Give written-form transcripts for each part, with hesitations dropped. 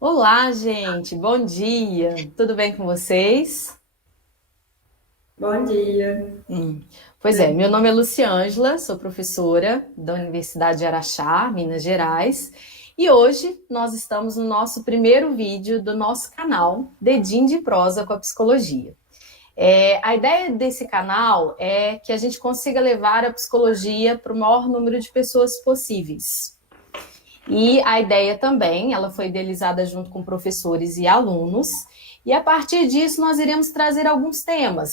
Olá, gente, bom dia. Tudo bem com vocês? Bom dia. Hum. Pois é, meu nome é Luciângela, sou professora da Universidade de Araxá, Minas Gerais, e hoje nós estamos no nosso primeiro vídeo do nosso canal Dedinho de Prosa com a Psicologia. A ideia desse canal é que a gente consiga levar a psicologia para o maior número de pessoas possíveis. E a ideia também, ela foi idealizada junto com professores e alunos, e a partir disso nós iremos trazer alguns temas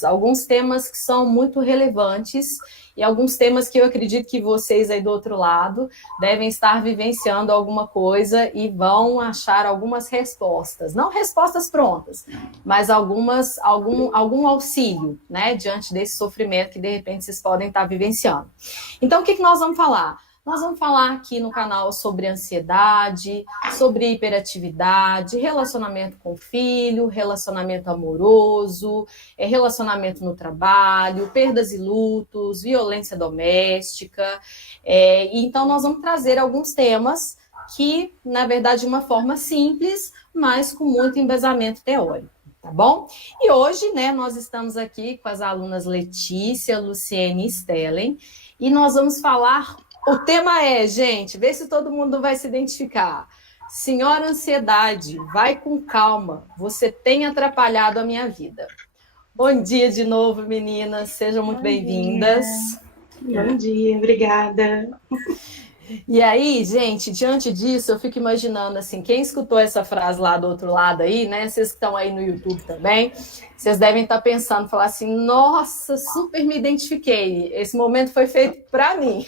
que são muito relevantes e alguns temas que eu acredito que vocês aí do outro lado devem estar vivenciando alguma coisa e vão achar algumas respostas, não respostas prontas, mas algum auxílio, né, diante desse sofrimento que de repente vocês podem estar vivenciando. Então, o que nós vamos falar? Nós vamos falar aqui no canal sobre ansiedade, sobre hiperatividade, relacionamento com o filho, relacionamento amoroso, relacionamento no trabalho, perdas e lutos, violência doméstica. Então, nós vamos trazer alguns temas que, na verdade, de uma forma simples, mas com muito embasamento teórico. Tá bom? E hoje, né, nós estamos aqui com as alunas Letícia, Luciene e Stellen, e nós vamos falar. O tema é, gente, vê se todo mundo vai se identificar. Senhora Ansiedade, vai com calma. Você tem atrapalhado a minha vida. Bom dia de novo, meninas. Sejam muito Bom dia, bem-vindas. bom dia, obrigada. E aí, gente, diante disso, eu fico imaginando assim, quem escutou essa frase lá do outro lado aí, né? Vocês que estão aí no YouTube também, vocês devem estar pensando, falar assim, nossa, super me identifiquei. Esse momento foi feito para mim.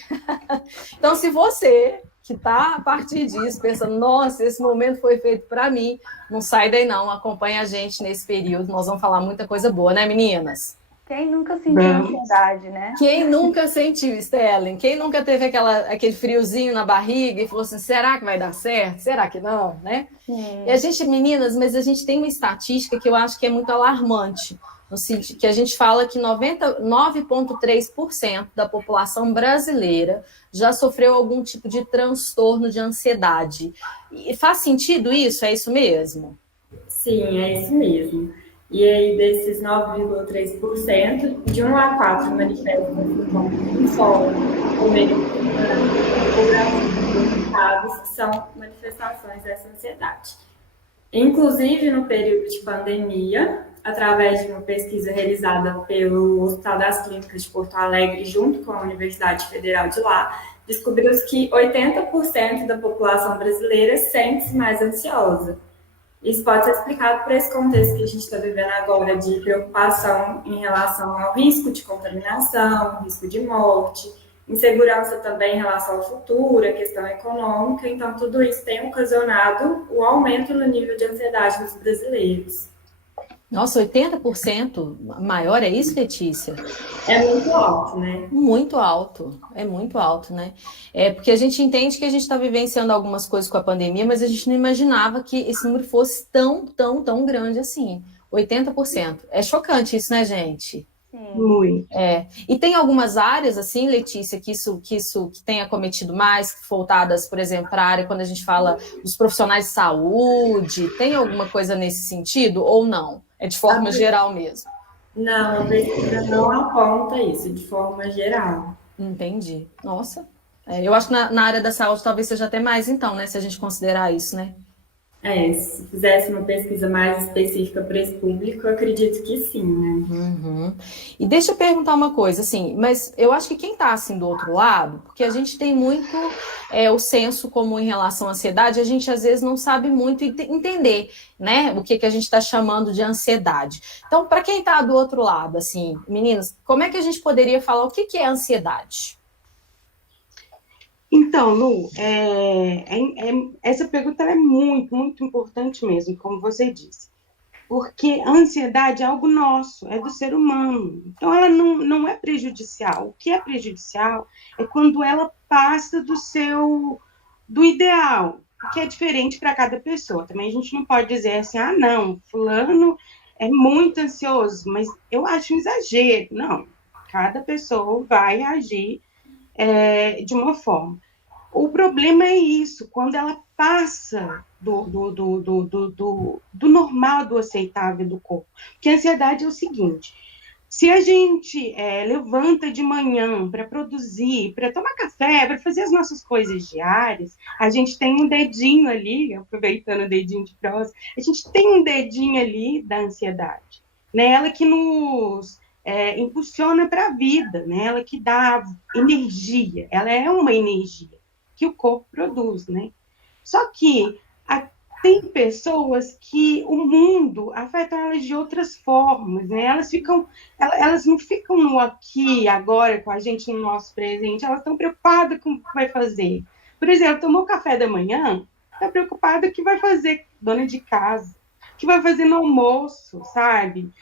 Então, se você que está a partir disso, pensando, nossa, esse momento foi feito para mim, não sai daí não, acompanha a gente nesse período, nós vamos falar muita coisa boa, né, meninas? Quem nunca sentiu Vamos. ansiedade, né? Quem nunca sentiu, Stelling? Quem nunca teve aquele friozinho na barriga e falou assim, será que vai dar certo? Será que não, né? E a Sim. gente, meninas, mas a gente tem uma estatística que eu acho que é muito alarmante, no sentido que a gente fala que 99,3% da população brasileira já sofreu algum tipo de transtorno de ansiedade. E faz sentido isso? É isso mesmo? Sim, é isso mesmo. E aí, desses 9,3%, de 1 a 4 manifestam sintomas de insônia, ou meio ou graves, que são manifestações dessa ansiedade. Inclusive, no período de pandemia, através de uma pesquisa realizada pelo Hospital das Clínicas de Porto Alegre, junto com a Universidade Federal de lá, descobriu-se que 80% da população brasileira sente-se mais ansiosa. Isso pode ser explicado por esse contexto que a gente está vivendo agora de preocupação em relação ao risco de contaminação, risco de morte, insegurança também em relação ao futuro, a questão econômica. Então, tudo isso tem ocasionado o aumento no nível de ansiedade dos brasileiros. Nossa, 80% maior, é isso, Letícia? É muito alto, né? Muito alto, é muito alto, né? É porque a gente entende que a gente está vivenciando algumas coisas com a pandemia, mas a gente não imaginava que esse número fosse tão grande assim. 80%. É chocante isso, né, gente? Sim. Muito. E tem algumas áreas, assim, Letícia, que tenha cometido mais, voltadas, por exemplo, para a área quando a gente fala dos profissionais de saúde, tem alguma coisa nesse sentido ou não? É de forma geral mesmo. Não, a pesquisa não aponta isso de forma geral. Entendi. Nossa. Eu acho que na área da saúde talvez seja até mais, então, né? Se a gente considerar isso, né? Se fizesse uma pesquisa mais específica para esse público, eu acredito que sim, né? Uhum. E deixa eu perguntar uma coisa, assim, mas eu acho que quem está assim do outro lado, porque a gente tem muito o senso comum em relação à ansiedade, a gente às vezes não sabe muito entender, né, o que a gente está chamando de ansiedade. Então, para quem está do outro lado, assim, meninas, como é que a gente poderia falar o que é ansiedade? Então, Lu, essa pergunta é muito importante mesmo, como você disse, porque a ansiedade é algo nosso, é do ser humano, então ela não é prejudicial. O que é prejudicial é quando ela passa do ideal, que é diferente para cada pessoa. Também a gente não pode dizer assim, ah, não, fulano é muito ansioso, mas eu acho um exagero. Não, cada pessoa vai agir de uma forma. O problema é isso, quando ela passa do normal, do aceitável do corpo. Porque a ansiedade é o seguinte: se a gente levanta de manhã para produzir, para tomar café, para fazer as nossas coisas diárias, a gente tem um dedinho ali, aproveitando o dedinho de prosa, a gente tem um dedinho ali da ansiedade, né? Ela que nos impulsiona para a vida, né? Ela que dá energia, ela é uma energia que o corpo produz, né? Só que tem pessoas que o mundo afeta elas de outras formas, né? Elas não ficam no aqui, agora, com a gente no nosso presente, elas estão preocupadas com o que vai fazer. Por exemplo, tomou café da manhã, está preocupada o que vai fazer dona de casa, o que vai fazer no almoço, sabe?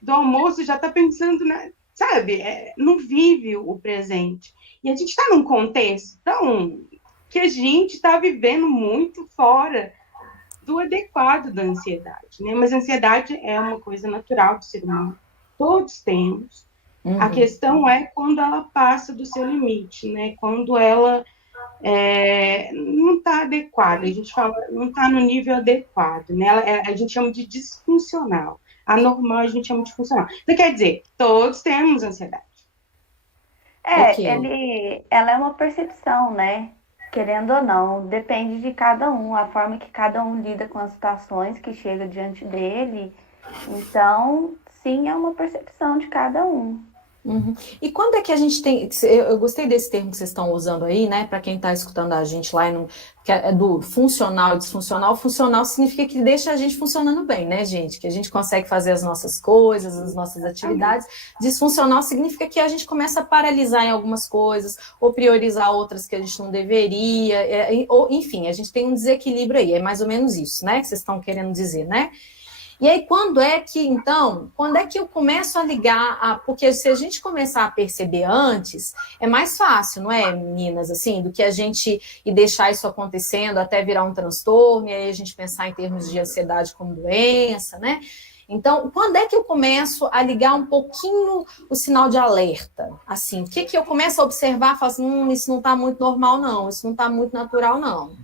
Do almoço já está pensando, sabe? Não vive o presente. E a gente está num contexto tão que a gente está vivendo muito fora do adequado da ansiedade, né? Mas a ansiedade é uma coisa natural do ser humano. Todos temos. A questão é quando ela passa do seu limite, né? Quando ela não está adequada. A gente fala, não está no nível adequado, né? A gente chama de disfuncional. A normal a gente chama de funcional. Então, quer dizer, todos temos ansiedade. Ela é uma percepção, né? Querendo ou não, depende de cada um, a forma que cada um lida com as situações que chega diante dele. Então, sim, é uma percepção de cada um. E quando é que a gente tem... Eu gostei desse termo que vocês estão usando aí, né? Para quem está escutando a gente lá, que é do funcional e disfuncional. Funcional significa que deixa a gente funcionando bem, né, gente? Que a gente consegue fazer as nossas coisas, as nossas atividades. Disfuncional significa que a gente começa a paralisar em algumas coisas, ou priorizar outras que a gente não deveria. Ou, enfim, a gente tem um desequilíbrio aí. É mais ou menos isso, né? Que vocês estão querendo dizer, né? E aí, quando é que eu começo a ligar? Porque se a gente começar a perceber antes, é mais fácil, não é, meninas? Assim, do que a gente ir deixar isso acontecendo até virar um transtorno, e aí a gente pensar em termos de ansiedade como doença, né? Então, quando é que eu começo a ligar um pouquinho o sinal de alerta? Assim, o que eu começo a observar e falo assim, isso não está muito normal, não, isso não está muito natural, não.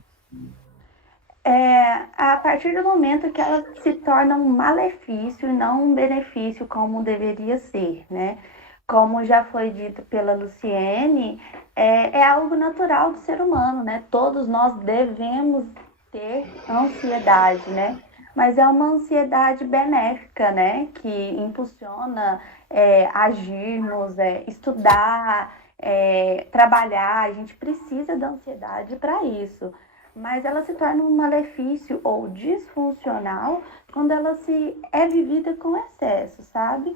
A partir do momento que ela se torna um malefício e não um benefício como deveria ser, né? Como já foi dito pela Luciene, é algo natural do ser humano, né? Todos nós devemos ter ansiedade, né? Mas é uma ansiedade benéfica, né? Que impulsiona agirmos, estudar, trabalhar. A gente precisa da ansiedade para isso. Mas ela se torna um malefício ou disfuncional quando ela é vivida com excesso, sabe?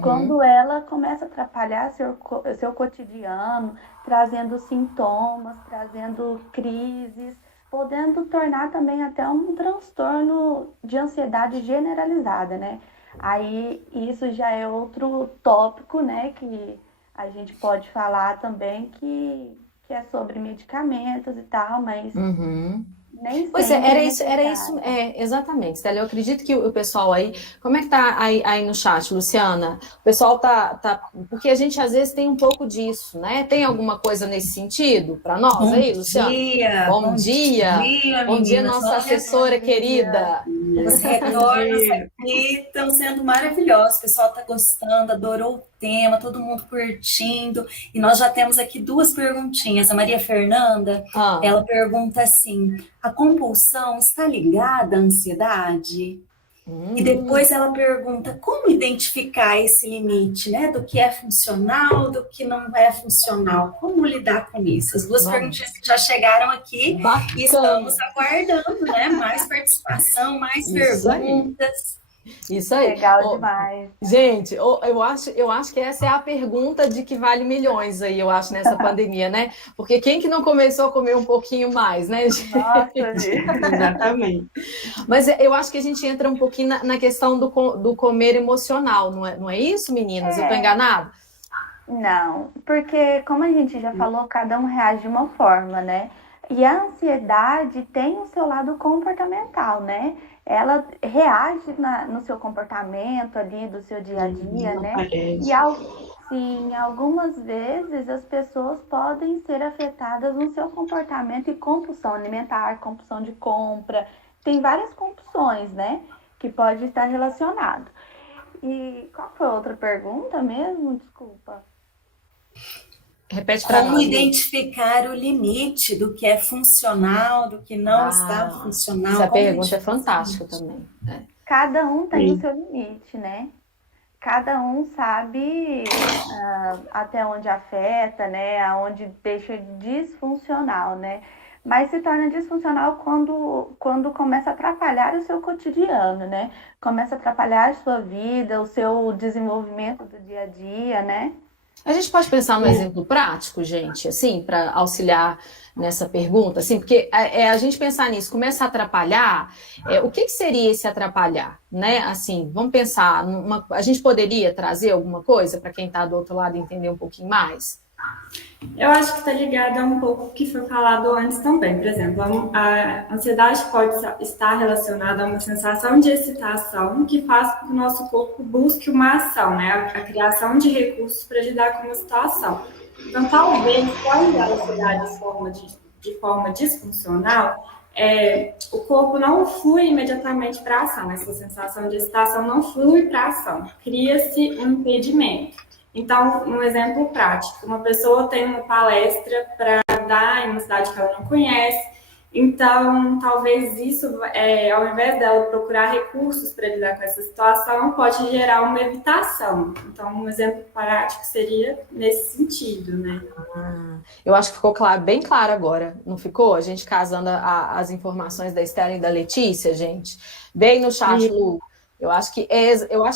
Quando ela começa a atrapalhar seu cotidiano, trazendo sintomas, trazendo crises, podendo tornar também até um transtorno de ansiedade generalizada, né? Aí isso já é outro tópico, né, que a gente pode falar também que é sobre medicamentos e tal, mas nem sempre. Pois era isso, exatamente, Célia. Eu acredito que o pessoal aí, como é que tá aí no chat, Luciana? O pessoal tá, porque a gente às vezes tem um pouco disso, né? Tem alguma coisa nesse sentido para nós aí, Luciana? Bom dia! Bom dia, nossa assessora querida! Os retornos aqui estão sendo maravilhosos, o pessoal está gostando, adorou o tema, todo mundo curtindo, e nós já temos aqui duas perguntinhas. A Maria Fernanda, ela pergunta assim, a compulsão está ligada à ansiedade? E depois ela pergunta como identificar esse limite, né, do que é funcional, do que não é funcional, como lidar com isso? As duas perguntinhas que já chegaram aqui. Bacana. E estamos aguardando, né, mais participação, mais perguntas. Isso aí. Legal demais. Gente, eu acho que essa é a pergunta de que vale milhões aí, eu acho, nessa pandemia, né? Porque quem que não começou a comer um pouquinho mais, né, gente? Nossa, exatamente. Mas eu acho que a gente entra um pouquinho na questão do comer emocional, não é isso, meninas? Eu tô enganada? Não, porque como a gente já falou, cada um reage de uma forma, né? E a ansiedade tem o seu lado comportamental, né? Ela reage no seu comportamento ali, do seu dia a dia, né? Sim, algumas vezes as pessoas podem ser afetadas no seu comportamento e compulsão alimentar, compulsão de compra. Tem várias compulsões, né? Que pode estar relacionado. E qual foi a outra pergunta mesmo? Desculpa. Repete para nós. Como identificar o limite do que é funcional, do que não está funcional? Essa pergunta é fantástica também. Cada um tem o seu limite, né? Cada um sabe até onde afeta, né? Aonde deixa disfuncional, né? Mas se torna disfuncional quando começa a atrapalhar o seu cotidiano, né? Começa a atrapalhar a sua vida, o seu desenvolvimento do dia a dia, né? A gente pode pensar num exemplo prático, gente, assim, para auxiliar nessa pergunta, assim, porque a gente pensar nisso, começa a atrapalhar, o que seria esse atrapalhar, né? Assim, vamos pensar, a gente poderia trazer alguma coisa para quem está do outro lado entender um pouquinho mais? Eu acho que está ligado a um pouco o que foi falado antes também. Por exemplo, a ansiedade pode estar relacionada a uma sensação de excitação que faz com que o nosso corpo busque uma ação, né? A criação de recursos para lidar com uma situação. Então, talvez, quando a ansiedade de forma disfuncional, o corpo não flui imediatamente para a ação. Essa sensação de excitação não flui para a ação. Cria-se um impedimento. Então, um exemplo prático, uma pessoa tem uma palestra para dar em uma cidade que ela não conhece, então talvez isso, ao invés dela procurar recursos para lidar com essa situação, pode gerar uma evitação. Então, um exemplo prático seria nesse sentido, né? Eu acho que ficou claro, bem claro agora, não ficou? A gente casando as informações da Estela e da Letícia, gente. Bem no chat, Lu. Eu acho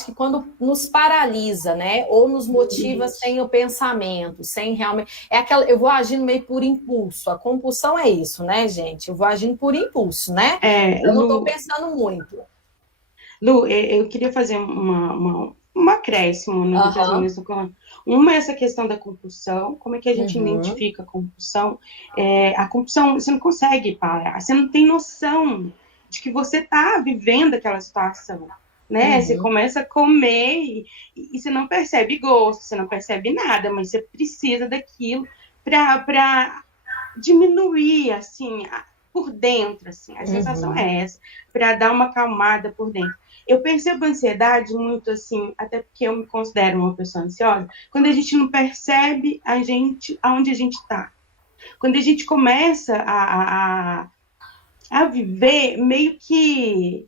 que quando nos paralisa, né, ou nos motiva sem o pensamento, sem realmente, eu vou agindo meio por impulso. A compulsão é isso, né, gente? Eu vou agindo por impulso, né? Eu não estou pensando muito. Lu, eu queria fazer um acréscimo no que as meninas estão falando. Uma é essa questão da compulsão, como é que a gente identifica a compulsão? A compulsão, você não consegue parar, você não tem noção de que você está vivendo aquela situação. Né? Você começa a comer e você não percebe gosto, você não percebe nada, mas você precisa daquilo para diminuir, assim, por dentro, assim. A sensação é essa, para dar uma acalmada por dentro. Eu percebo a ansiedade muito, assim, até porque eu me considero uma pessoa ansiosa, quando a gente não percebe aonde a gente está. Quando a gente começa a viver meio que...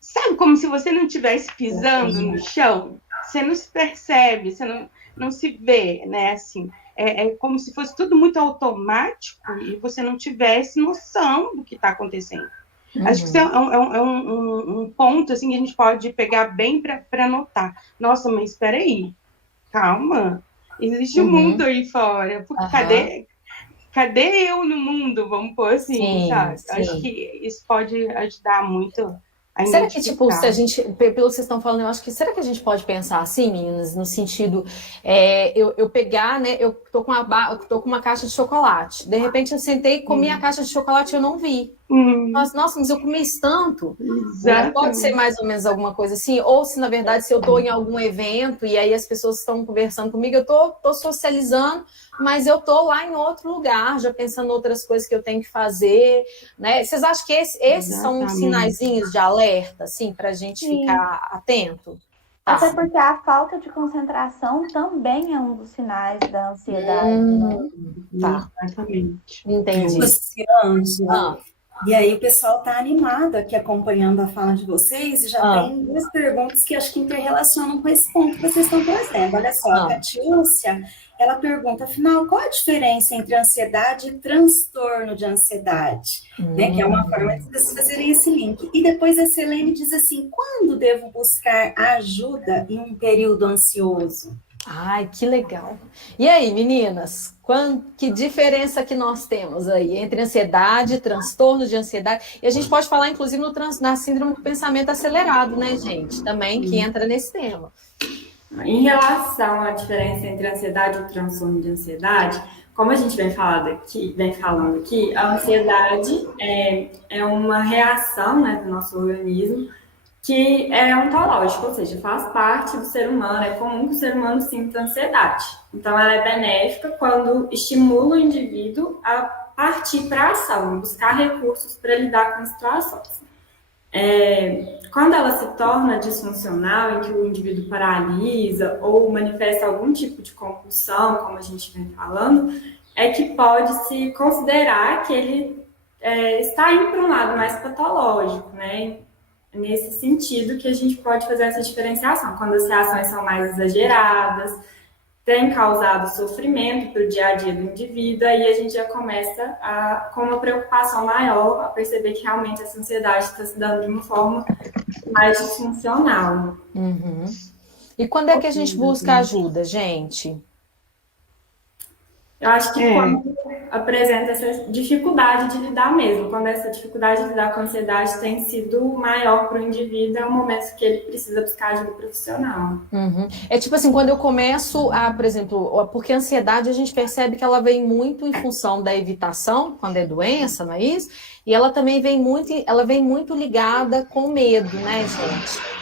Sabe, como se você não estivesse pisando no chão? Você não se percebe, você não se vê, né? Assim, é como se fosse tudo muito automático e você não tivesse noção do que está acontecendo. Acho que isso é um ponto assim, que a gente pode pegar bem para notar. Nossa, mas espera aí, calma. Existe um mundo aí fora. Cadê eu no mundo? Vamos pôr assim, sabe? Sim. Acho que isso pode ajudar muito. Será que, tipo, se a gente, pelo que vocês estão falando, eu acho que, será que a gente pode pensar assim, meninas, no sentido, eu pegar, né, eu tô com uma caixa de chocolate, de repente eu sentei e comi a caixa de chocolate e eu não vi. Nossa, mas eu comi isso tanto. Né? Pode ser mais ou menos alguma coisa assim, ou se, na verdade, se eu tô em algum evento e aí as pessoas estão conversando comigo, eu tô socializando, mas eu tô lá em outro lugar, já pensando em outras coisas que eu tenho que fazer, né? Vocês acham que esses são uns sinaizinhos de alerta, assim, pra gente ficar atento? Até porque a falta de concentração também é um dos sinais da ansiedade, né? Tá. Exatamente. Entendi. E aí o pessoal está animado aqui acompanhando a fala de vocês e já tem duas perguntas que acho que interrelacionam com esse ponto que vocês estão trazendo. Olha só, a Catiúcia, ela pergunta, afinal, qual a diferença entre ansiedade e transtorno de ansiedade? Né, que é uma forma de vocês fazerem esse link. E depois a Selene diz assim, quando devo buscar ajuda em um período ansioso? Ai, que legal. E aí, meninas, que diferença que nós temos aí entre ansiedade, transtorno de ansiedade? E a gente pode falar, inclusive, na síndrome do pensamento acelerado, né, gente? Também, que entra nesse tema. Em relação à diferença entre ansiedade e transtorno de ansiedade, como a gente vem falando aqui, a ansiedade é uma reação, né, do nosso organismo que é ontológica, ou seja, faz parte do ser humano, é comum que o ser humano sinta ansiedade. Então, ela é benéfica quando estimula o indivíduo a partir para a ação, buscar recursos para lidar com situações. Quando ela se torna disfuncional, em que o indivíduo paralisa ou manifesta algum tipo de compulsão, como a gente vem falando, é que pode se considerar que ele está indo para um lado mais patológico, né? Nesse sentido que a gente pode fazer essa diferenciação, quando as reações são mais exageradas, tem causado sofrimento para o dia a dia do indivíduo, aí a gente já começa com uma preocupação maior a perceber que realmente essa ansiedade está se dando de uma forma mais disfuncional. Uhum. E quando é que a gente busca ajuda, gente? Eu acho que quando apresenta essa dificuldade de lidar mesmo, quando essa dificuldade de lidar com a ansiedade tem sido maior para o indivíduo, é o momento que ele precisa buscar ajuda profissional. Uhum. É tipo assim, quando eu começo por exemplo, porque a ansiedade a gente percebe que ela vem muito em função da evitação, quando é doença, não é isso? E ela também vem muito ligada com medo, né, gente?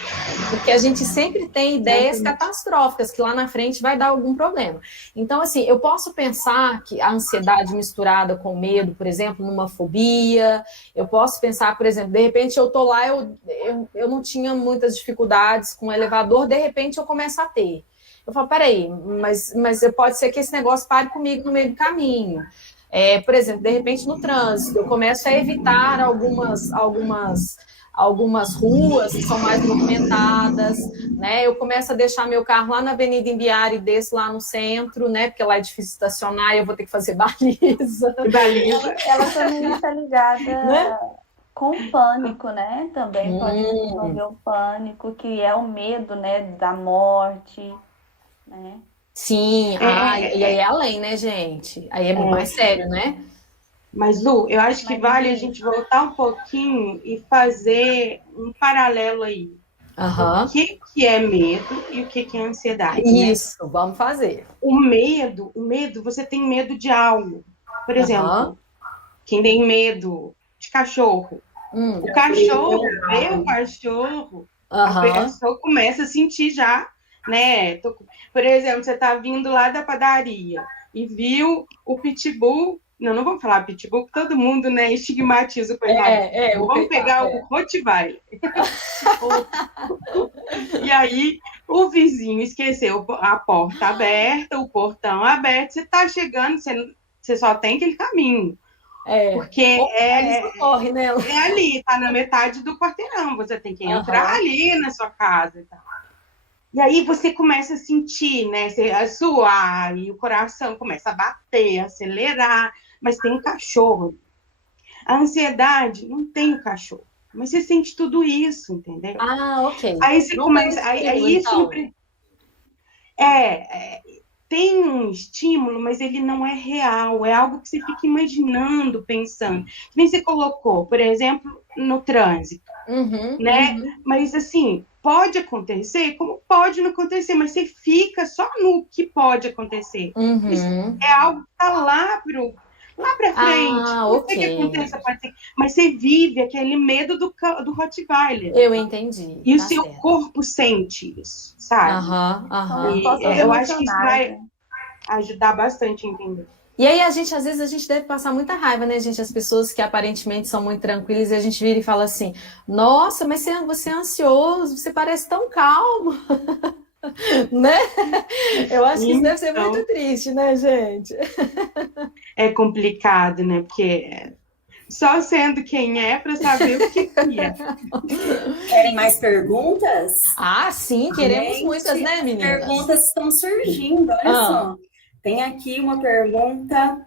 Porque a gente sempre tem ideias catastróficas, que lá na frente vai dar algum problema. Então, assim, eu posso pensar que a ansiedade misturada com medo, por exemplo, numa fobia, eu posso pensar, por exemplo, de repente eu tô lá, eu não tinha muitas dificuldades com o elevador, de repente eu começo a ter. Eu falo, peraí, mas pode ser que esse negócio pare comigo no meio do caminho. Por exemplo, de repente no trânsito, eu começo a evitar algumas ruas que são mais movimentadas, né? Eu começo a deixar meu carro lá na Avenida Imbiara e desço lá no centro, né? Porque lá é difícil estacionar e eu vou ter que fazer baliza. Ela também está ligada, né, com o pânico, né? Também pode desenvolver o pânico, que é o medo, né, da morte, né? Sim, e aí é além, né, gente? Aí é muito mais sério, né? Mas, Lu, eu acho que vale a gente voltar um pouquinho e fazer um paralelo aí. O que é medo e o que é ansiedade. Isso, né? Vamos fazer. O medo, você tem medo de algo. Por exemplo, quem tem medo de cachorro. O cachorro, vê o cachorro, a pessoa começa a sentir já, né? Por exemplo, você tá vindo lá da padaria e viu o pitbull. Não vamos falar pitbull, porque todo mundo, né, estigmatiza o coitado. Vamos pegar o Rottweiler. E aí, o vizinho esqueceu a porta aberta, o portão aberto, você tá chegando, você só tem aquele caminho. Porque eles correm, né? É ali, tá na metade do quarteirão, você tem que entrar ali na sua casa e tal. E aí você começa a sentir, né, a suar, e o coração começa a bater, a acelerar, mas tem um cachorro. A ansiedade não tem o cachorro, mas você sente tudo isso, entendeu? Ok. Aí você começa... Então. Tem um estímulo, mas ele não é real, é algo que você fica imaginando, pensando. Que nem você colocou, por exemplo, no trânsito, né? Mas, assim, pode acontecer, como pode não acontecer, mas você fica só no que pode acontecer. É algo que está lá para frente. Não sei o que aconteça, pode ser, mas você vive aquele medo do Rottweiler. Eu entendi. E o seu corpo sente isso, sabe? Eu acho que isso vai ajudar bastante a entender. E aí, às vezes, a gente deve passar muita raiva, né, gente? As pessoas que aparentemente são muito tranquilas e a gente vira e fala assim, nossa, mas você é ansioso, você parece tão calmo. Né? Eu acho que isso deve ser muito triste, né, gente? É complicado, né? Porque só sendo quem é para saber o que é. Querem mais perguntas? Sim, queremos muitas, né, meninas? As perguntas estão surgindo, olha só. Tem aqui uma pergunta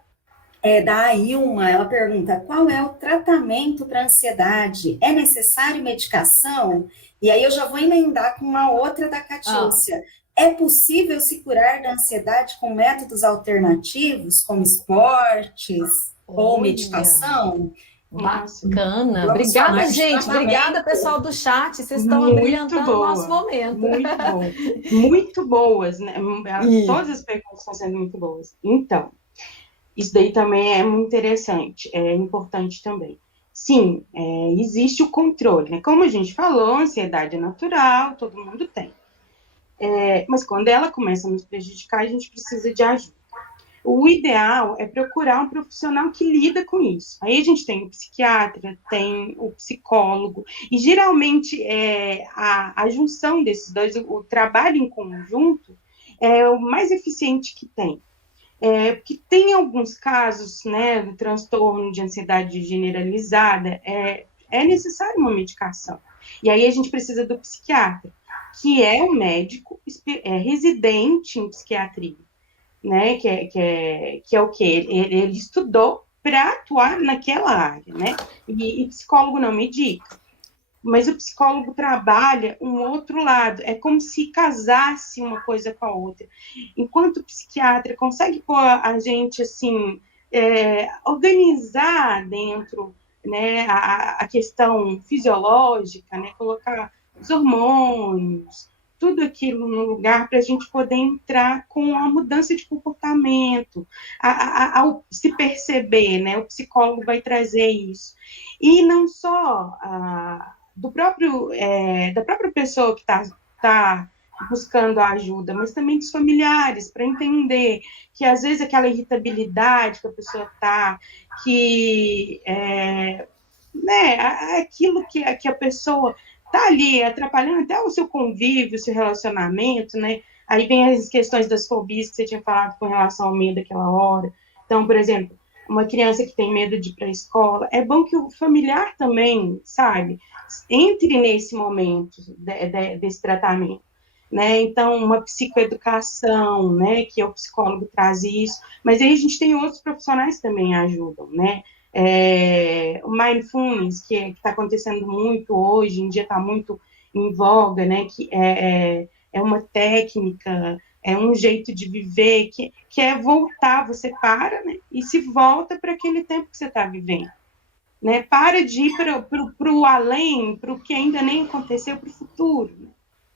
da Ilma. Ela pergunta, qual é o tratamento para ansiedade? É necessário medicação? E aí eu já vou emendar com uma outra da Catiúcia. É possível se curar da ansiedade com métodos alternativos, como esportes ou meditação? Bacana. Obrigada, gente. Obrigada, pessoal do chat. Vocês estão abrilhantando o nosso momento. Muito bom. Muito boas, né? Todas as perguntas estão sendo muito boas. Então, Isso daí também é muito interessante, é importante também. Sim, existe o controle, né? Como a gente falou, a ansiedade é natural, todo mundo tem. Mas quando ela começa a nos prejudicar, a gente precisa de ajuda. O ideal é procurar um profissional que lida com isso. Aí a gente tem o psiquiatra, tem o psicólogo, e geralmente a junção desses dois, o trabalho em conjunto, é o mais eficiente que tem. Porque tem alguns casos, né, do transtorno de ansiedade generalizada, é necessário uma medicação. E aí a gente precisa do psiquiatra, que é um médico residente em psiquiatria, né, que é o quê? Ele estudou para atuar naquela área, né? E psicólogo não medica. Mas o psicólogo trabalha um outro lado, é como se casasse uma coisa com a outra. Enquanto o psiquiatra consegue pôr a gente, assim, organizar dentro, né, a questão fisiológica, né, colocar os hormônios, tudo aquilo no lugar para a gente poder entrar com a mudança de comportamento, ao se perceber, né, o psicólogo vai trazer isso. E não só da própria pessoa que está buscando a ajuda, mas também dos familiares, para entender que às vezes aquela irritabilidade que a pessoa está, que né, aquilo que a pessoa está ali atrapalhando até o seu convívio, o seu relacionamento, né? Aí vem as questões das fobias que você tinha falado com relação ao medo daquela hora. Então, por exemplo, uma criança que tem medo de ir para a escola, é bom que o familiar também, sabe, entre nesse momento desse tratamento, né? Então, uma psicoeducação, né, que o psicólogo traz isso, mas aí a gente tem outros profissionais que também ajudam, né? O mindfulness, que está acontecendo muito hoje, em dia está muito em voga, né? Que é uma técnica, é um jeito de viver, que é voltar, você para, né, e se volta para aquele tempo que você está vivendo. Né? Para de ir para o além, para o que ainda nem aconteceu, para o futuro. Né?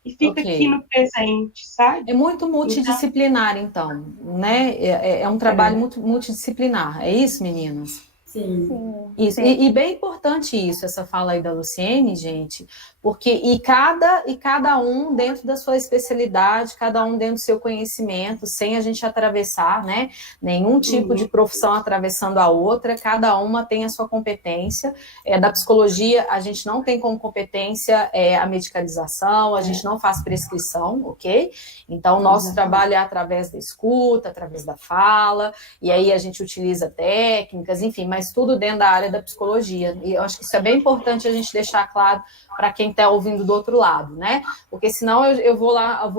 E fica aqui no presente, sabe? É muito multidisciplinar, então, né? É um trabalho muito multidisciplinar. É isso, meninas? Sim. Isso. Sim. E bem importante isso, essa fala aí da Luciene, gente, porque cada um dentro da sua especialidade, cada um dentro do seu conhecimento, sem a gente atravessar, né? Nenhum tipo de profissão atravessando a outra, cada uma tem a sua competência. Da psicologia, a gente não tem como competência a medicalização, a gente não faz prescrição, ok? Então, o nosso trabalho é através da escuta, através da fala, e aí a gente utiliza técnicas, enfim, mas tudo dentro da área da psicologia. E eu acho que isso é bem importante a gente deixar claro para quem está ouvindo do outro lado, né? Porque senão eu vou lá,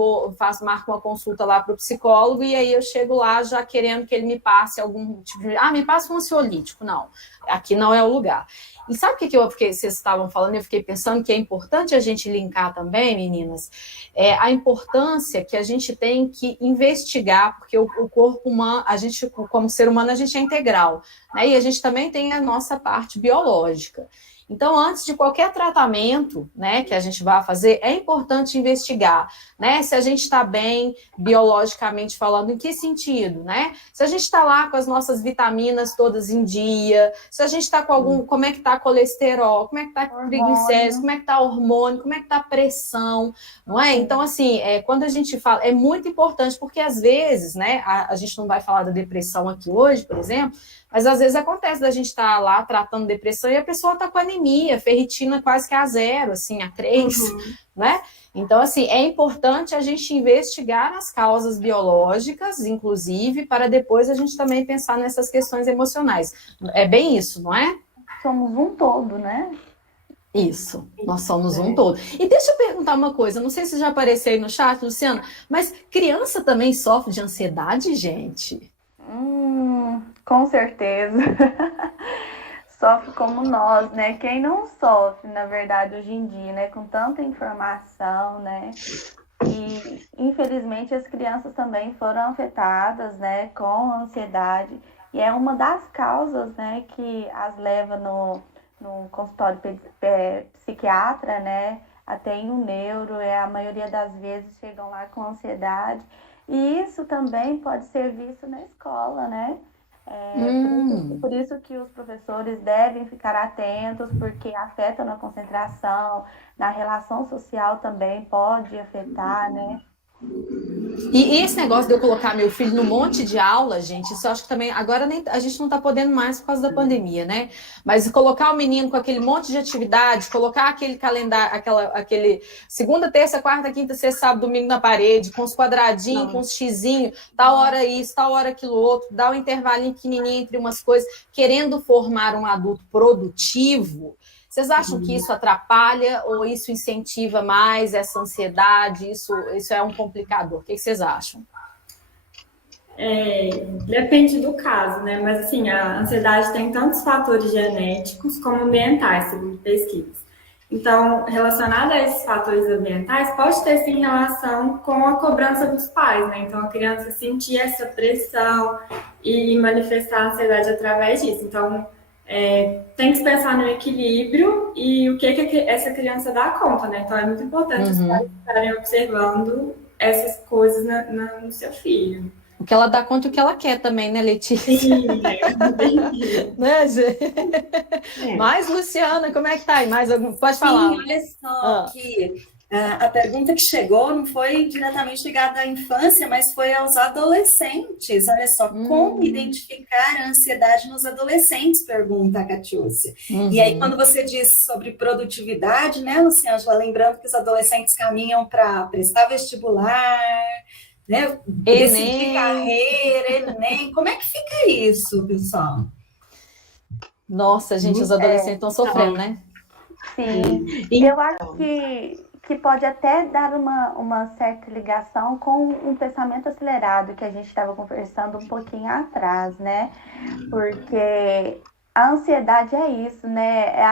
marco uma consulta lá para o psicólogo e aí eu chego lá já querendo que ele me passe algum tipo de... me passa um ansiolítico. Não, aqui não é o lugar. E sabe o que vocês estavam falando? Eu fiquei pensando que é importante a gente linkar também, meninas, a importância que a gente tem que investigar, porque o corpo humano, a gente, como ser humano, a gente é integral, né? E a gente também tem a nossa parte biológica. Então, antes de qualquer tratamento, né, que a gente vá fazer, é importante investigar, né, se a gente está bem biologicamente falando, em que sentido, né? Se a gente está lá com as nossas vitaminas todas em dia, se a gente está com como é que está colesterol, como é que está triglicéridos, como é que está hormônio, como é que está a pressão, não é? Então, assim, quando a gente fala, é muito importante, porque às vezes, né, a gente não vai falar da depressão aqui hoje, por exemplo, mas às vezes acontece da gente estar lá tratando depressão e a pessoa está com anemia, ferritina quase que a 0, assim, a 3, né? Então, assim, é importante a gente investigar as causas biológicas, inclusive, para depois a gente também pensar nessas questões emocionais. É bem isso, não é? Somos um todo, né? Isso, nós somos um todo. E deixa eu perguntar uma coisa, não sei se já apareceu aí no chat, Luciana, mas criança também sofre de ansiedade, gente? Com certeza. Sofre como nós, né? Quem não sofre, na verdade, hoje em dia, né? Com tanta informação, né? E, infelizmente, as crianças também foram afetadas, né? Com ansiedade. E é uma das causas, né? Que as leva no consultório psiquiatra, né? Até em um neuro, a maioria das vezes chegam lá com ansiedade. E isso também pode ser visto na escola, né? Por isso que os professores devem ficar atentos, porque afeta na concentração, na relação social também pode afetar, né? E esse negócio de eu colocar meu filho num monte de aula, gente, isso eu acho que também, agora a gente não está podendo mais por causa da pandemia, né? Mas colocar o menino com aquele monte de atividade, colocar aquele calendário, aquele segunda, terça, quarta, quinta, sexta, sábado, domingo na parede, com os quadradinhos, com os xizinhos, tal hora isso, tal hora aquilo outro, dar um intervalinho pequenininho entre umas coisas, querendo formar um adulto produtivo. Vocês acham que isso atrapalha ou isso incentiva mais essa ansiedade? Isso é um complicador? O que vocês acham? Depende do caso, né? Mas assim, a ansiedade tem tantos fatores genéticos como ambientais, segundo pesquisas. Então, relacionado a esses fatores ambientais, pode ter sim relação com a cobrança dos pais, né? Então, a criança sentir essa pressão e manifestar a ansiedade através disso. Então, tem que pensar no equilíbrio e o que essa criança dá conta, né? Então, é muito importante os pais estarem observando essas coisas no seu filho. O que ela dá conta e o que ela quer também, né, Letícia? Sim, né, gente? Mas, Luciana, como é que tá aí? Mais algum? Pode falar. Sim, olha só que a pergunta que chegou não foi diretamente ligada à infância, mas foi aos adolescentes. Olha só, como identificar a ansiedade nos adolescentes? Pergunta a Catiúcia. E aí, quando você diz sobre produtividade, né, Luciângela, lembrando que os adolescentes caminham para prestar vestibular, né, decidir carreira, Enem. Como é que fica isso, pessoal? Nossa, gente, os adolescentes estão sofrendo, né? Sim, eu acho que pode até dar uma certa ligação com um pensamento acelerado que a gente estava conversando um pouquinho atrás, né? Porque a ansiedade é isso, né? É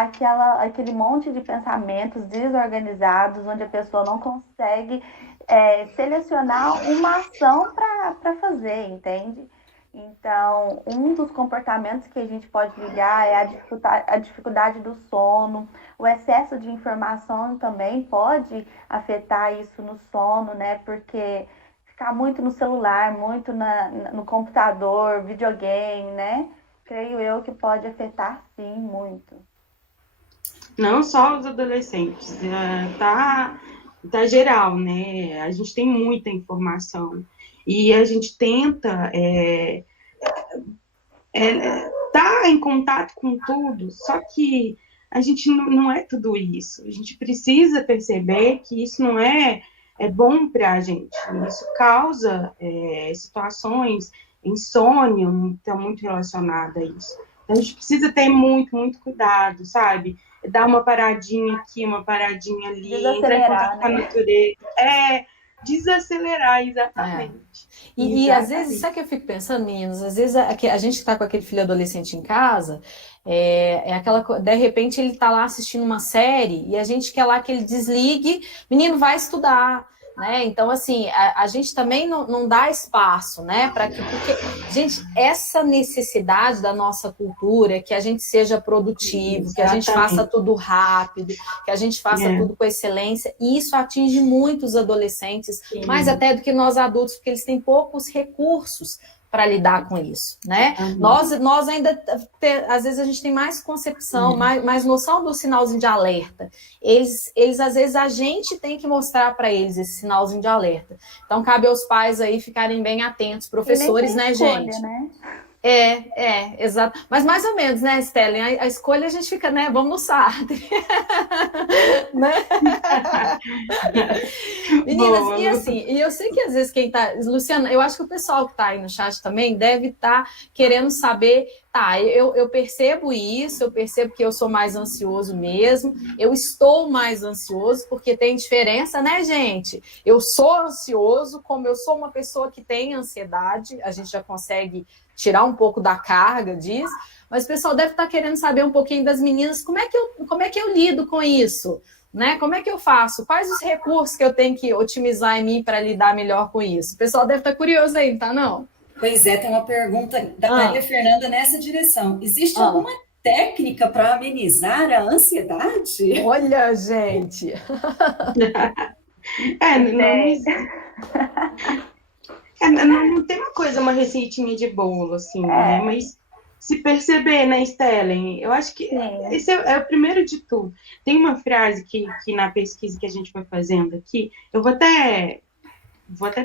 aquele monte de pensamentos desorganizados onde a pessoa não consegue selecionar uma ação para fazer, entende? Então, um dos comportamentos que a gente pode ligar é a dificuldade do sono, o excesso de informação também pode afetar isso no sono, né? Porque ficar muito no celular, muito no computador, videogame, né? Creio eu que pode afetar, sim, muito. Não só os adolescentes, tá geral, né? A gente tem muita informação e a gente tenta tá em contato com tudo, só que a gente não é tudo isso. A gente precisa perceber que isso não é bom para a gente. Isso causa situações, insônia, está muito relacionada a isso. Então, a gente precisa ter muito, muito cuidado, sabe? Dar uma paradinha aqui, uma paradinha ali, entrar em contato com a natureza. Desacelerar, exatamente. E às vezes, sabe o que eu fico pensando, meninos? Às vezes a gente que tá com aquele filho adolescente em casa, de repente ele tá lá assistindo uma série e a gente quer lá que ele desligue, menino, vai estudar. Né? Então, assim, a gente também não dá espaço, né? Porque, gente, essa necessidade da nossa cultura, que a gente seja produtivo, exatamente, que a gente faça tudo rápido, que a gente faça tudo com excelência, e isso atinge muito os adolescentes, mais até do que nós adultos, porque eles têm poucos recursos para lidar com isso, né? Nós ainda, às vezes, a gente tem mais concepção, mais noção do sinalzinho de alerta. Eles, às vezes, a gente tem que mostrar para eles esse sinalzinho de alerta. Então, cabe aos pais aí ficarem bem atentos, professores, né, escolha, gente? Né? Exato. Mas mais ou menos, né, Stellen? A escolha a gente fica, né? Vamos no Sartre. Né? Meninas, boa. E assim, e eu sei que às vezes quem tá... Luciana, eu acho que o pessoal que tá aí no chat também deve estar querendo saber... Tá, eu percebo isso, eu percebo que eu sou mais ansioso mesmo, eu estou mais ansioso, porque tem diferença, né, gente? Eu sou ansioso, como eu sou uma pessoa que tem ansiedade, a gente já consegue tirar um pouco da carga disso, mas o pessoal deve estar querendo saber um pouquinho das meninas, como é que eu lido com isso? Né? Como é que eu faço? Quais os recursos que eu tenho que otimizar em mim para lidar melhor com isso? O pessoal deve estar curioso aí, tá não? Pois é, tem uma pergunta da Maria Fernanda nessa direção. Existe alguma técnica para amenizar a ansiedade? Olha, gente! Não tem uma coisa, uma receitinha de bolo, assim, né? Mas se perceber, né, Stellen? Eu acho que esse é o primeiro de tudo. Tem uma frase que na pesquisa que a gente foi fazendo aqui, eu vou até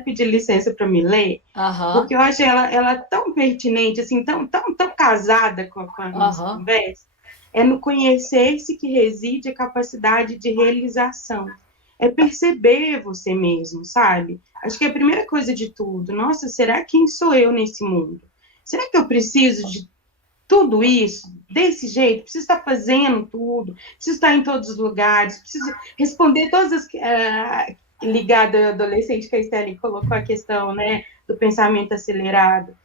pedir licença para me ler, porque eu acho ela tão pertinente, assim, tão casada com a nossa conversa. É no conhecer-se que reside a capacidade de realização. É perceber você mesmo, sabe? Acho que é a primeira coisa de tudo. Nossa, será quem sou eu nesse mundo? Será que eu preciso de tudo isso, desse jeito? Preciso estar fazendo tudo? Preciso estar em todos os lugares? Preciso responder todas as... ligada ao adolescente que a Stellen colocou a questão, né, do pensamento acelerado.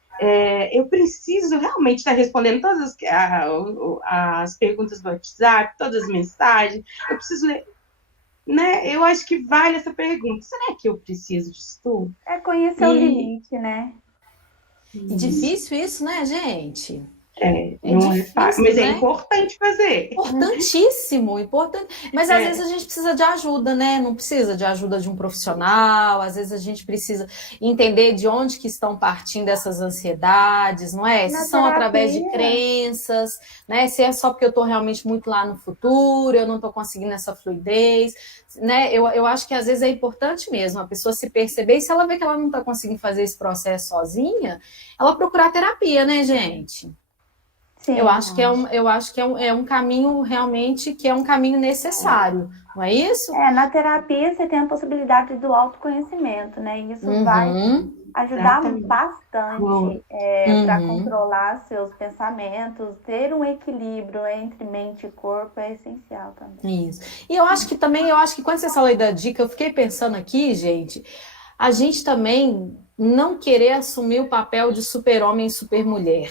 Eu preciso realmente estar respondendo todas as perguntas do WhatsApp, todas as mensagens. Eu preciso ler... Né? Eu acho que vale essa pergunta. Será que eu preciso disso tudo? É conhecer o limite, né? E difícil isso, né, gente? Não é fácil, mas é importante fazer. Importantíssimo, importante. Mas às vezes a gente precisa de ajuda, né? Não precisa de ajuda de um profissional, às vezes a gente precisa entender de onde que estão partindo essas ansiedades, não é? Se são através de crenças, né? Se é só porque eu estou realmente muito lá no futuro, eu não estou conseguindo essa fluidez, né? Eu acho que às vezes é importante mesmo a pessoa se perceber, e se ela vê que ela não está conseguindo fazer esse processo sozinha, ela procurar terapia, né, gente? Sim, eu acho que é um caminho realmente que é um caminho necessário, não é isso? Na terapia você tem a possibilidade do autoconhecimento, né? E isso vai ajudar bastante para controlar seus pensamentos, ter um equilíbrio entre mente e corpo é essencial também. Isso. E eu acho que quando você falou aí da dica, eu fiquei pensando aqui, gente, a gente também não querer assumir o papel de super-homem e super-mulher.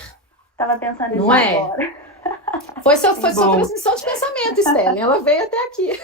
Estava pensando nisso agora. Foi sua transmissão de pensamento, Stellen. Ela veio até aqui.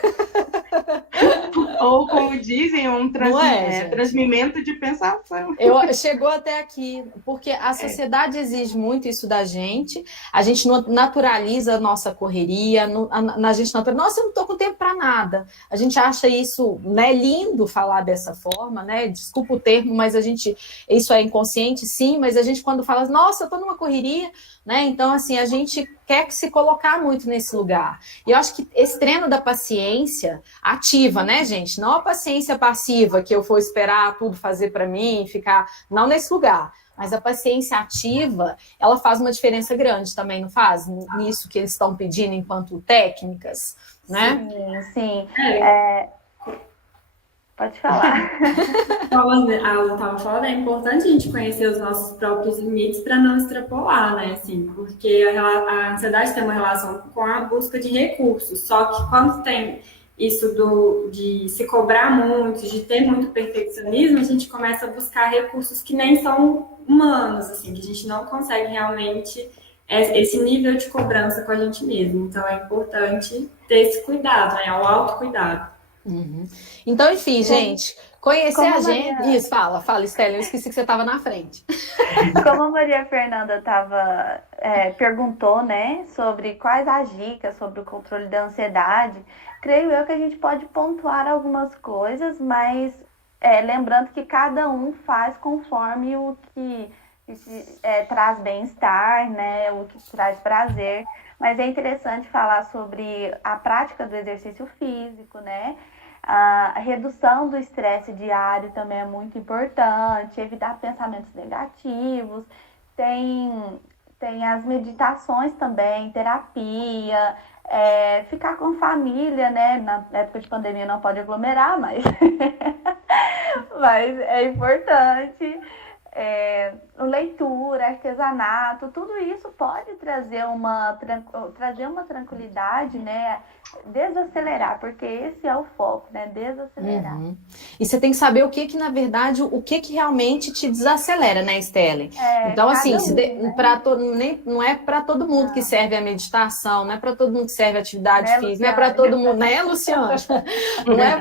Ou, como dizem, um transmimento de pensação. Chegou até aqui, porque a sociedade exige muito isso da gente. A gente naturaliza a nossa correria. Nossa, eu não estou com tempo para nada. A gente acha isso, né, lindo falar dessa forma, né? Desculpa o termo, mas isso é inconsciente, sim, mas a gente quando fala, nossa, eu estou numa correria, né? Então, assim, a gente quer se colocar muito nesse lugar. E eu acho que esse treino da paciência ativa, né, gente? Não a paciência passiva, que eu vou esperar tudo fazer para mim, ficar... Não nesse lugar. Mas a paciência ativa, ela faz uma diferença grande também, não faz? Nisso que eles estão pedindo enquanto técnicas, né? Sim. Pode falar. A Lu estava falando, é importante a gente conhecer os nossos próprios limites para não extrapolar, né? Assim, porque a ansiedade tem uma relação com a busca de recursos. Só que quando tem isso de se cobrar muito, de ter muito perfeccionismo, a gente começa a buscar recursos que nem são humanos, assim, que a gente não consegue realmente esse nível de cobrança com a gente mesmo. Então, é importante ter esse cuidado, né? O autocuidado. Então, enfim, gente, conhecer a gente... Isso, fala, Stellen, eu esqueci que você estava na frente. Como a Maria Fernanda perguntou, né, sobre quais as dicas sobre o controle da ansiedade, creio eu que a gente pode pontuar algumas coisas, mas lembrando que cada um faz conforme o que traz bem-estar, né, o que traz prazer. Mas é interessante falar sobre a prática do exercício físico, né? A redução do estresse diário também é muito importante, evitar pensamentos negativos, tem as meditações também, terapia, ficar com família, né? Na época de pandemia não pode aglomerar, mas é importante. Leitura, artesanato, tudo isso pode trazer uma tranquilidade, né? Desacelerar, porque esse é o foco, né? Desacelerar. E você tem que saber o que realmente te desacelera, né, Stellen? Então, assim, não é para todo mundo que serve a meditação, não é para todo mundo que serve a atividade física, não é para todo mundo, né, Luciana? Não é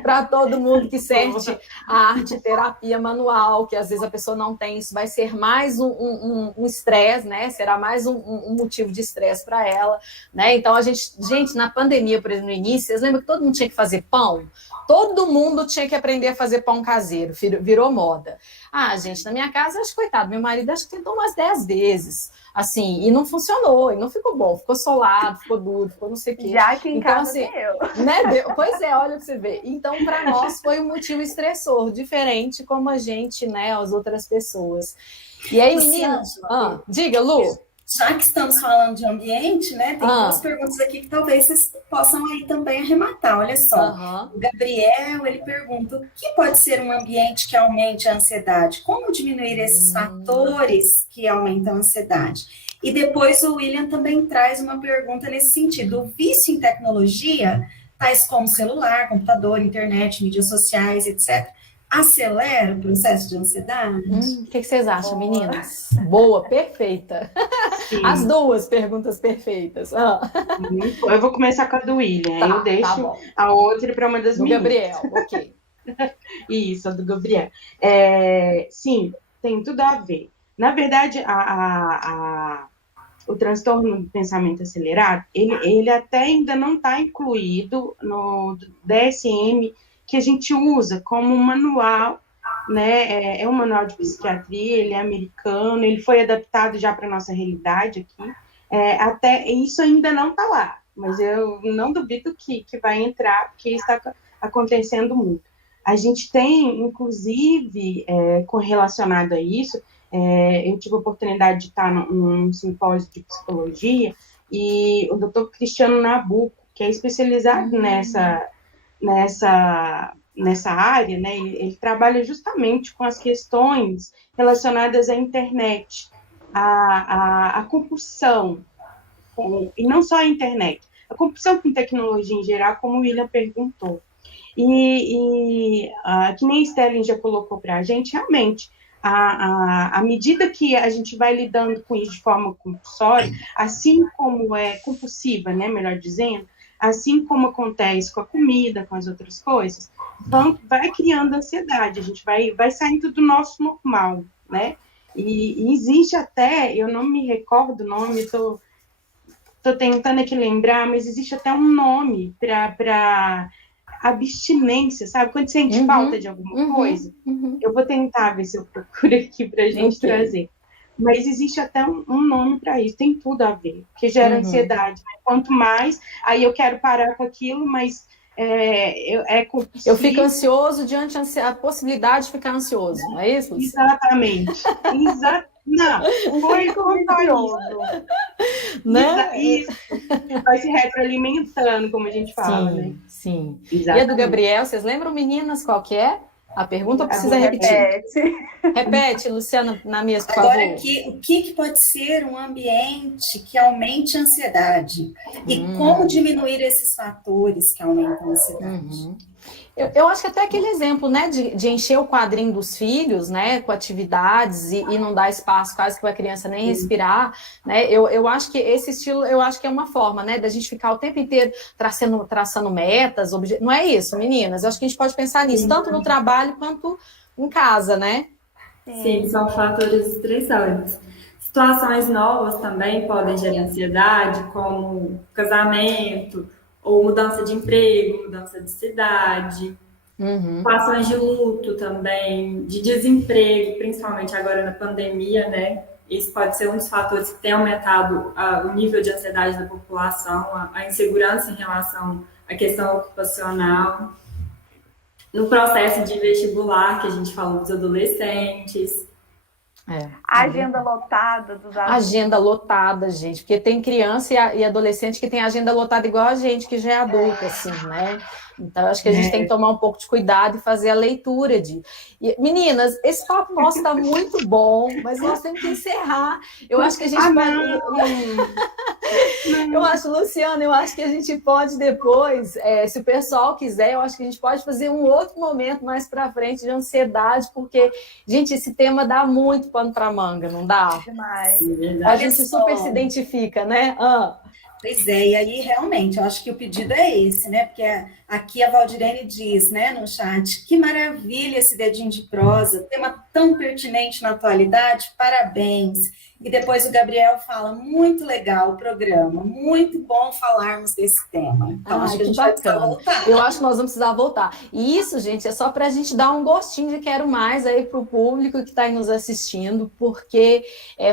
para todo mundo que serve a arte terapia manual, normal, que às vezes a pessoa não tem, isso vai ser mais um estresse, né? Será mais um motivo de estresse para ela, né? Então, gente, na pandemia, por exemplo, no início, vocês lembram que todo mundo tinha que fazer pão? Todo mundo tinha que aprender a fazer pão caseiro, virou moda. Ah, gente, na minha casa, acho que, coitado, meu marido acho que tentou umas 10 vezes, assim, e não funcionou, e não ficou bom, ficou solado, ficou duro, ficou não sei o quê. Já que em então, casa assim, deu. né? Pois é, olha pra você ver. Então, para nós, foi um motivo estressor, diferente como a gente, né, as outras pessoas. E aí, meninas... diga, Lu. Já que estamos falando de ambiente, né? Tem duas perguntas aqui que talvez vocês possam aí também arrematar. Olha só, o Gabriel, ele pergunta: o que pode ser um ambiente que aumente a ansiedade? Como diminuir esses fatores que aumentam a ansiedade? E depois o William também traz uma pergunta nesse sentido: o vício em tecnologia, tais como celular, computador, internet, mídias sociais, etc., acelera o processo de ansiedade? O que vocês acham, meninas? Boa, perfeita. Sim. As duas perguntas perfeitas. Eu vou começar com a do William, eu deixo a outra para uma das do meninas. Gabriel, ok. Isso, a do Gabriel. Sim, tem tudo a ver. Na verdade, o transtorno do pensamento acelerado, ele até ainda não está incluído no DSM, que a gente usa como manual, né? É um manual de psiquiatria, ele é americano, ele foi adaptado já para a nossa realidade aqui. Até isso ainda não está lá, mas eu não duvido que vai entrar, porque está acontecendo muito. A gente tem, inclusive, correlacionado a isso, eu tive a oportunidade de estar num simpósio de psicologia, e o Dr. Cristiano Nabuco, que é especializado nessa área, né? Ele trabalha justamente com as questões relacionadas à internet, a compulsão, e não só a internet, a compulsão com tecnologia em geral, como o William perguntou. Que nem a Sterling já colocou para a gente, realmente, à medida que a gente vai lidando com isso de forma compulsória, assim como é compulsiva, né, melhor dizendo, assim como acontece com a comida, com as outras coisas, vai criando ansiedade, a gente vai saindo do nosso normal, né? E existe até, eu não me recordo o nome, estou tentando aqui lembrar, mas existe até um nome para abstinência, sabe? Quando você sente falta de alguma coisa, eu vou tentar ver se eu procuro aqui para a gente trazer. Mas existe até um nome para isso, tem tudo a ver, que gera ansiedade. Quanto mais, aí eu quero parar com aquilo, mas compulsivo. Eu fico ansioso diante da possibilidade de ficar ansioso, não é isso, Luciana? Exatamente. Não, foi curioso. Né? Isso. Vai se retroalimentando, como a gente fala, né? Sim. Exatamente. E a do Gabriel, vocês lembram, meninas, qual que é? A pergunta precisa repetir. Repete, Luciana, na mesa, por favor. Agora, o que pode ser um ambiente que aumente a ansiedade? E como diminuir esses fatores que aumentam a ansiedade? Eu acho que até aquele exemplo, né, de encher o quadrinho dos filhos, né, com atividades e não dar espaço quase que para a criança nem respirar, né, eu acho que esse estilo, eu acho que é uma forma, né, da gente ficar o tempo inteiro traçando metas, não é isso, meninas? Eu acho que a gente pode pensar nisso, tanto no trabalho quanto em casa, né? Sim, são fatores estressantes. Situações novas também podem gerar ansiedade, como casamento, ou mudança de emprego, mudança de cidade, situações de luto também, de desemprego, principalmente agora na pandemia, né? Isso pode ser um dos fatores que tem aumentado o nível de ansiedade da população, a insegurança em relação à questão ocupacional. No processo de vestibular, que a gente falou dos adolescentes. Agenda lotada dos adultos. Agenda lotada, gente, porque tem criança e adolescente que tem agenda lotada igual a gente, que já é adulta, assim, né? Então, acho que a gente tem que tomar um pouco de cuidado e fazer a leitura Meninas, esse papo nosso está muito bom, mas nós temos que encerrar. Eu acho que a gente Eu acho, Luciana, eu acho que a gente pode depois, se o pessoal quiser, eu acho que a gente pode fazer um outro momento mais para frente de ansiedade, porque, gente, esse tema dá muito pano para manga, não dá? Demais. A gente super se identifica, né? Pois é, e aí realmente, eu acho que o pedido é esse, né? Porque aqui a Valdirene diz, né, no chat, que maravilha esse dedinho de prosa, tema tão pertinente na atualidade, parabéns. E depois o Gabriel fala, muito legal o programa, muito bom falarmos desse tema. Então, acho que a gente vai precisar voltar. Eu acho que nós vamos precisar voltar. E isso, gente, é só para a gente dar um gostinho de quero mais aí para o público que está aí nos assistindo, porque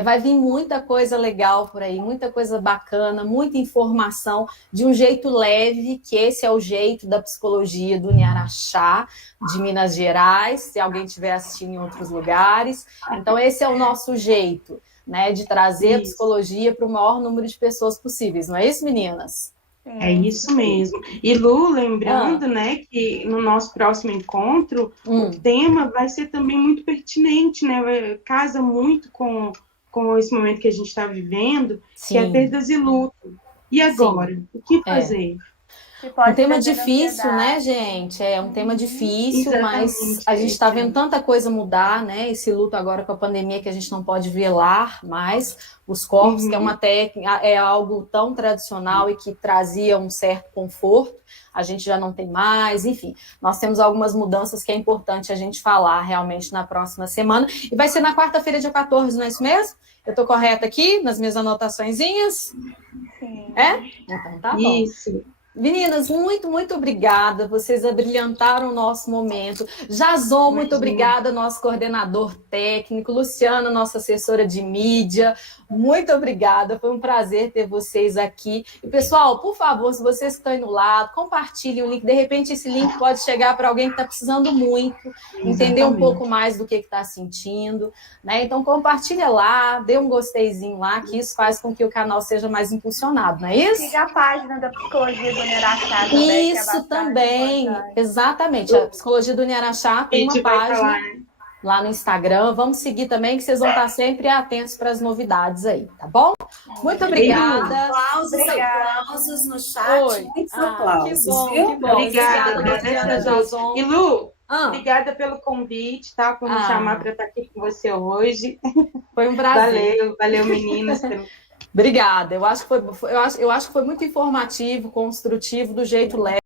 vai vir muita coisa legal por aí, muita coisa bacana, muita informação, de um jeito leve, que esse é o jeito da psicologia do Uniaraxá, de Minas Gerais, se alguém estiver assistindo em outros lugares. Então, esse é o nosso jeito, né, de trazer a psicologia para o maior número de pessoas possíveis. Não é isso, meninas? É isso mesmo. E Lu, lembrando, né, que no nosso próximo encontro, o tema vai ser também muito pertinente, né? Casa muito com esse momento que a gente está vivendo, que é perdas e luto. E agora? O que fazer? Um tema difícil, né, gente? É um tema difícil, mas a gente está vendo tanta coisa mudar, né? Esse luto agora com a pandemia que a gente não pode velar mais os corpos, que é uma técnica, é algo tão tradicional e que trazia um certo conforto, a gente já não tem mais, enfim. Nós temos algumas mudanças que é importante a gente falar realmente na próxima semana. E vai ser na quarta-feira, dia 14, não é isso mesmo? Eu estou correta aqui nas minhas anotaçõezinhas? Sim. É? Então tá bom. Isso. Meninas, muito, muito obrigada. Vocês abrilhantaram o nosso momento. Jason, muito obrigada, nosso coordenador técnico. Luciana, nossa assessora de mídia. Muito obrigada. Foi um prazer ter vocês aqui. E, pessoal, por favor, se vocês estão aí no lado, compartilhem o link. De repente, esse link pode chegar para alguém que está precisando muito, entender um pouco mais do que está sentindo, né? Então, compartilha lá, dê um gosteizinho lá, que isso faz com que o canal seja mais impulsionado, não é isso? Siga a página da Psicologia do Uniaraxá também. Isso também, exatamente. A Psicologia do Uniaraxá tem uma página lá no Instagram. Vamos seguir também, que vocês vão estar sempre atentos para as novidades aí, tá bom? Muito obrigada. Aplausos no chat. Muitos aplausos. Que bom, viu? que bom. Obrigada, Jason. E Lu, obrigada pelo convite, tá? Por me chamar para estar aqui com você hoje. Foi um prazer. Valeu, meninas. Obrigada. Eu acho que foi muito informativo, construtivo, do jeito leve.